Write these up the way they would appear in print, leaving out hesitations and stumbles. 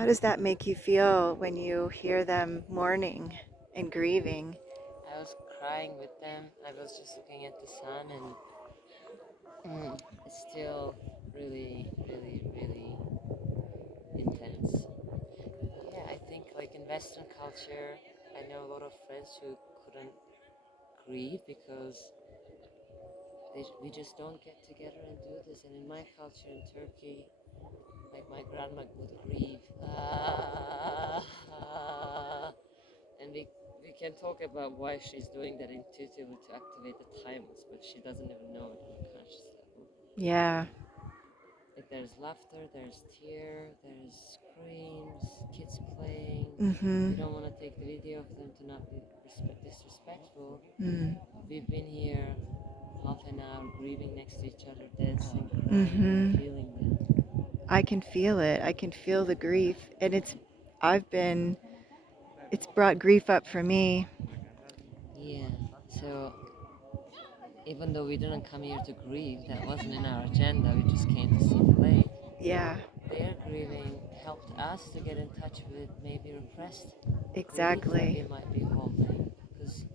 How does that make you feel when you hear them mourning and grieving? I was crying with them. I was just looking at the sun, and it's still really, really, really intense. Yeah, I think like in Western culture, I know a lot of friends who couldn't grieve because we just don't get together and do this. And in my culture in Turkey, like my grandma would grieve, and we can talk about why she's doing that intuitively to activate the thymus, but she doesn't even know it on a conscious level. Yeah. Like there's laughter, there's tear, there's screams, kids playing. Mm-hmm. We don't want to take the video of them to not be disrespectful. Mm. We've been here half an hour grieving next to each other, dancing, crying, Mm-hmm. and feeling that. I can feel it. I can feel the grief. And it's brought grief up for me. Yeah. So even though we didn't come here to grieve, that wasn't in our agenda. We just came to see the lake. Yeah, Their grieving helped us to get in touch with maybe repressed grief that we exactly. might be holding, because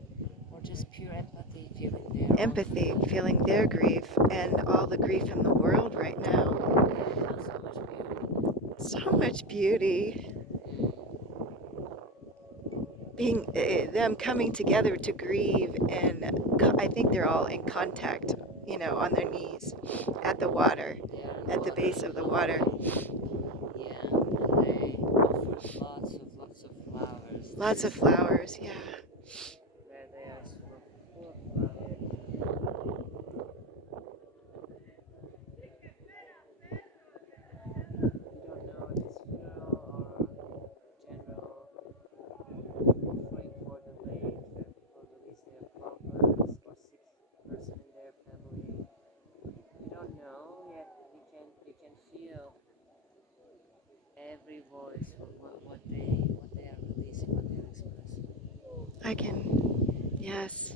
we're just pure empathy, feeling their own Empathy, grief. feeling their grief and all the grief in the world right now. Yeah, I found so much beauty. So much beauty. Being them coming together to grieve, and I think they're all in contact, on their knees at the water, They are in at the water. base of the water. Yeah, and they offered lots of flowers. Lots of flowers, yeah. Where they are full of flowers. We don't know if it's funeral or general offering for the late, where people release their coffers or sick person in their family. We don't know yet. We can feel every voice, what they are releasing, what they are expressing. Yes,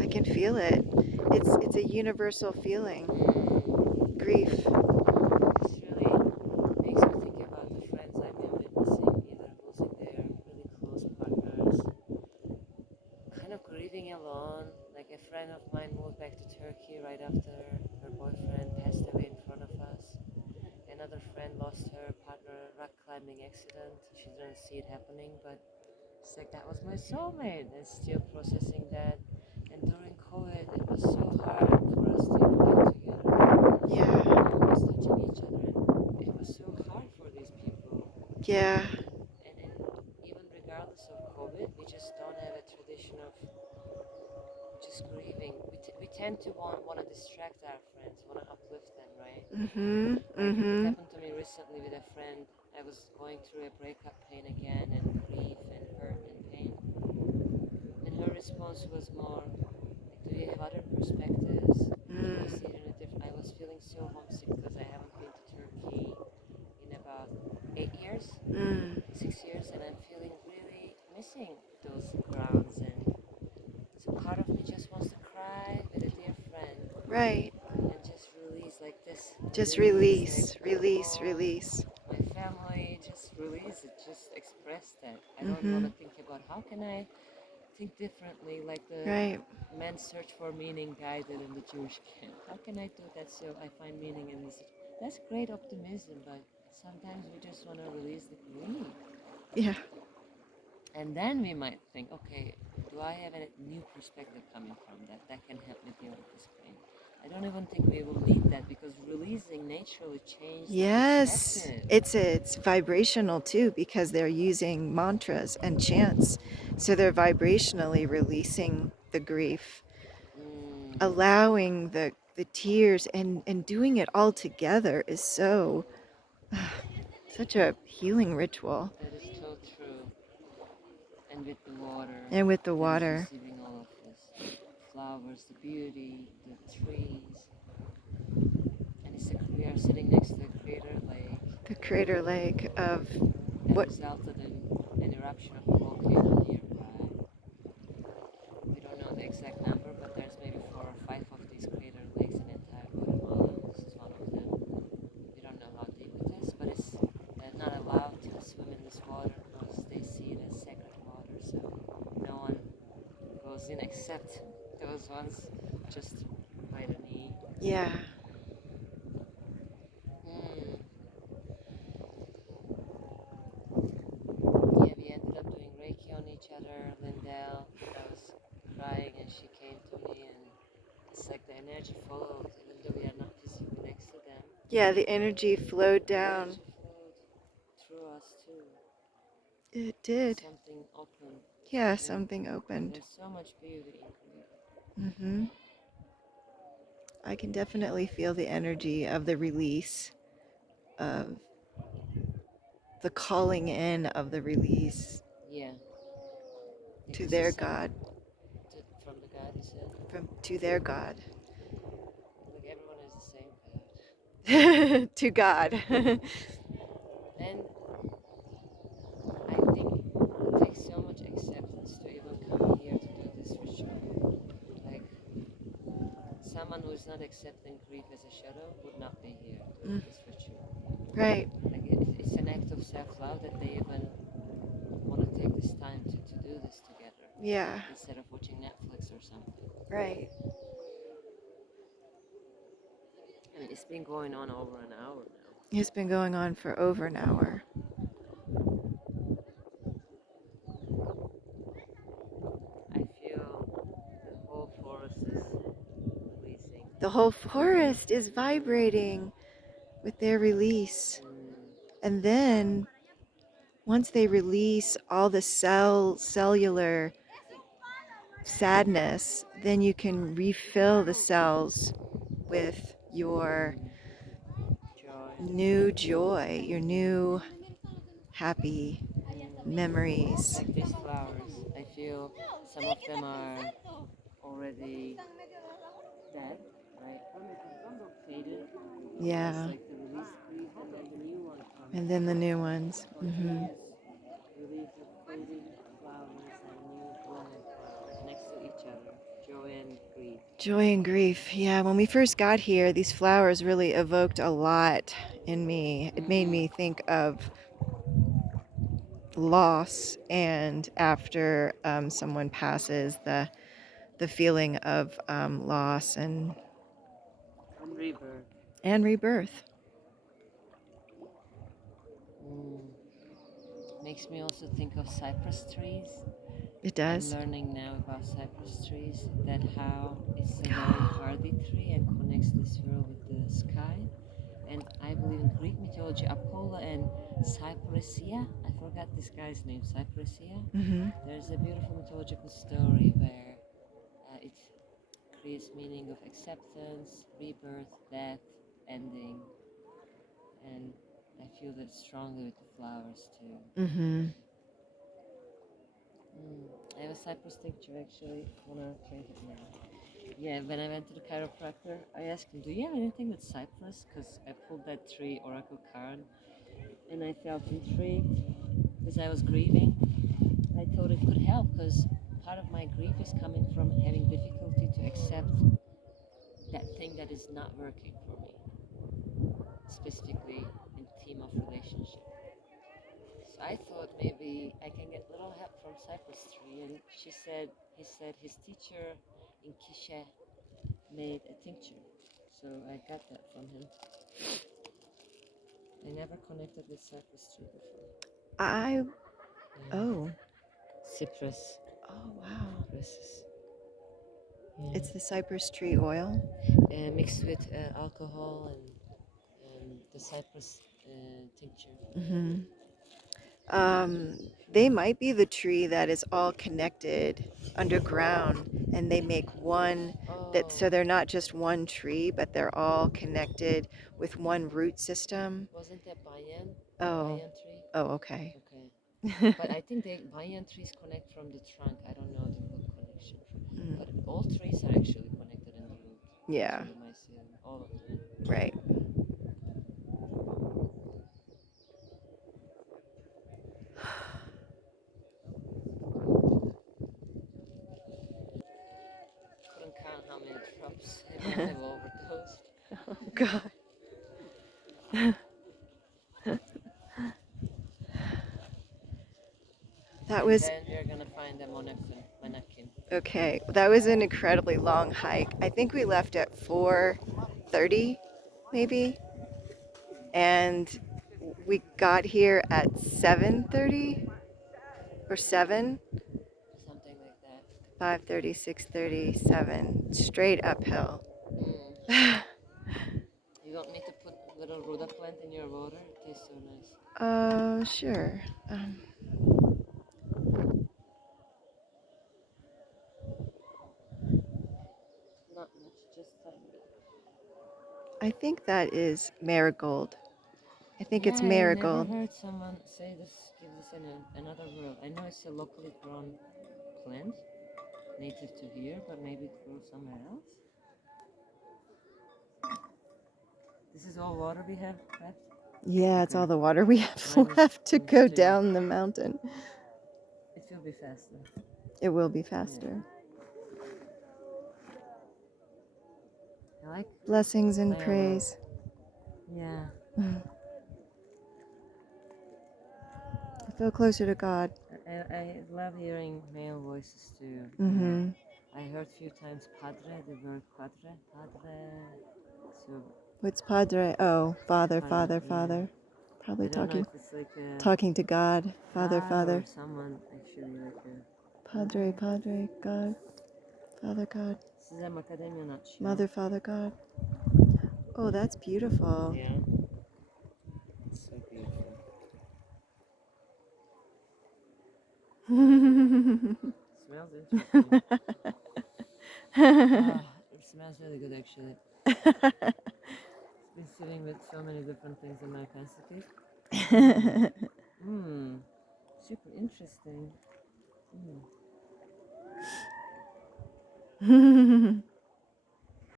I can feel it. It's a universal feeling, grief. This really makes me think about the friends I've been witnessing, either losing their really close partners, kind of grieving alone. Like a friend of mine moved back to Turkey right after her boyfriend passed away in front of us. Another friend lost her partner rock climbing accident. She didn't see it happening, but it's like that was my soulmate, and still processing that. And during COVID, it was so hard for us to even get together. Yeah, No one was touching each other, and it was so hard for these people. yeah, And even regardless of COVID, we just don't have a tradition of just grieving. We tend to want to distract our friends, want to uplift them, right? mm-hmm, Like it mm-hmm. happened to me recently with a friend. I was going through a breakup pain again, and grief and hurt and pain. And her response was more like, "Do you have other perspectives? Do you Mm. see it in a different?" I was feeling so homesick because I haven't been to Turkey in about 8 years, Mm. 6 years, and I'm feeling really missing those grounds. And so part of me just wants to cry with a dear friend Right. and just release like this, Just release like, release, release, oh, release. my family, just release it, just express that. I don't want Mm-hmm. to think about how can I think differently, like the Right. man's search for meaning guy did in the Jewish camp. How can I do that so I find meaning in this? That's great optimism, but sometimes we just want to release the grief. Yeah. And then we might think, okay, do I have a new perspective coming from that that can help me deal with this pain? I don't even think we will need that because releasing naturally changes the Yes. perspective. It's vibrational too because they're using mantras and chants. So they're vibrationally releasing the grief, Mm, allowing the tears, and doing it all together is such a healing ritual. that is so true. And with the water And with the that is water, receiving all of this flowers, the beauty, the trees. And we are sitting next to the crater lake the crater lake of that what resulted in an eruption of a volcano nearby. We don't know the exact number, but there's maybe 4 or 5 of these crater lakes in entire Guatemala. This is one of them. We don't know how deep it is, but it's not allowed to except those ones just by the knee. Yeah. Hmm. Yeah, we ended up doing Reiki on each other. Lyn-Dell, I was crying and she came to me, and it's like the energy followed, even though we are not physically next to them. Yeah, the energy flowed The down. energy flowed through us too. It did. Something opened, Yeah, and something opened. there's so much beauty in grief. Mm-hmm. I can definitely feel the energy of the release, of the calling in of the release Yeah, to because their God, from the God, you said, from to their God, like everyone is the same God. to God. And I think it takes so much acceptance to even come here to do this ritual. Like, someone who is not accepting grief as a shadow would not be here doing Mm, this ritual. right. Like, it's an act of self-love that they even want to take this time to do this together Yeah. instead of watching Netflix or something. Right. I mean, it's been going on over an hour now. It's been going on for over an hour. I feel the whole forest is releasing. The whole forest is vibrating with their release. Mm, And then once they release all the cellular sadness, then you can refill the cells with your joy. new joy, your new happy memories. Like these flowers, I feel some of them are already dead, right? Faded. It's Yeah. like the release grief, and then the new one comes. And then the new ones. Hmm. Spontaneous release of fading flowers and new blooming flowers next to each other. Joy and grief. Joy and grief. Yeah, when we first got here, these flowers really evoked a lot in me. It made me think of loss, and after someone passes, the feeling of loss And rebirth. and rebirth. Mm. Makes me also think of cypress trees. It I'm does. learning now about cypress trees, that how it's a very hardy tree and connects this world with the sky. And I believe in Greek mythology, Apollo and Cypressia. I forgot this guy's name, Cypressia. Hmm. There's a beautiful mythological story where it creates meaning of acceptance, rebirth, death, ending, and I feel that strongly with the flowers too. Hmm. I have a cypress tincture actually. Wanna drink it now? Yeah, when I went to the chiropractor, I asked him, "Do you have anything with cypress?" Because I pulled that tree oracle card, and I felt intrigued because I was grieving. I thought it could help because part of my grief is coming from having difficulty to accept that thing that is not working for me, specifically in theme of relationship. So I thought maybe I can get little help from cypress tree, and he said his teacher in Quiche made a tincture. So I got that from him. I never connected with cypress tree before. I Yeah. oh Cypress. oh wow! Cypresses. Yeah. It's the cypress tree oil. Mixed with alcohol and the cypress tincture. Hmm. They might be the tree that is all connected underground, and they make one that, Oh, so they're not just one tree, but they're all connected with one root system. wasn't that banyan? Oh, Banyan tree? oh, okay. Okay. But I think the banyan trees connect from the trunk. I don't know the root connection. Mm, But all trees are actually connected in the root yeah, to the mycelium. All of them. right. Couldn't count how many drops. I might have overdosed. Oh God. That And was then we are gonna find a mannequin. Okay, that was an incredibly long hike. I think we left at 4:30, maybe, and we got here at 7:30 or 7, Something like that. 5:30, 6:30, 7, straight uphill. Mm. You want me to put a little Ruda plant in your water? It tastes so nice. Sure. Not much, just tiny. I think that is marigold. I think Yeah, it's I never marigold. heard someone say this, give this in another world. I know it's a locally grown plant, native to here, but maybe it grows somewhere else. This is all water we have left? Yeah, it's Okay. all the water we have Mine is left to almost go too. down the mountain. It will be faster. It will be faster. Yeah. I like Blessings and I don't know. praise. Yeah. I feel closer to God. I love hearing male voices too. Mm-hmm. I heard a few times padre, the word padre. So What's Padre? Oh, Father, padre, Father, yeah. Father. Probably I don't know if it's like a talking to God. Father, God or Father. someone actually like a Padre, Padre, God. Father, God. Sizem Akademia nutshell. Mother, Father, God. Oh, that's beautiful. Yeah. It's so beautiful. Smells interesting. It smells really good actually. It's been sitting with so many different things in my capacity. Super interesting.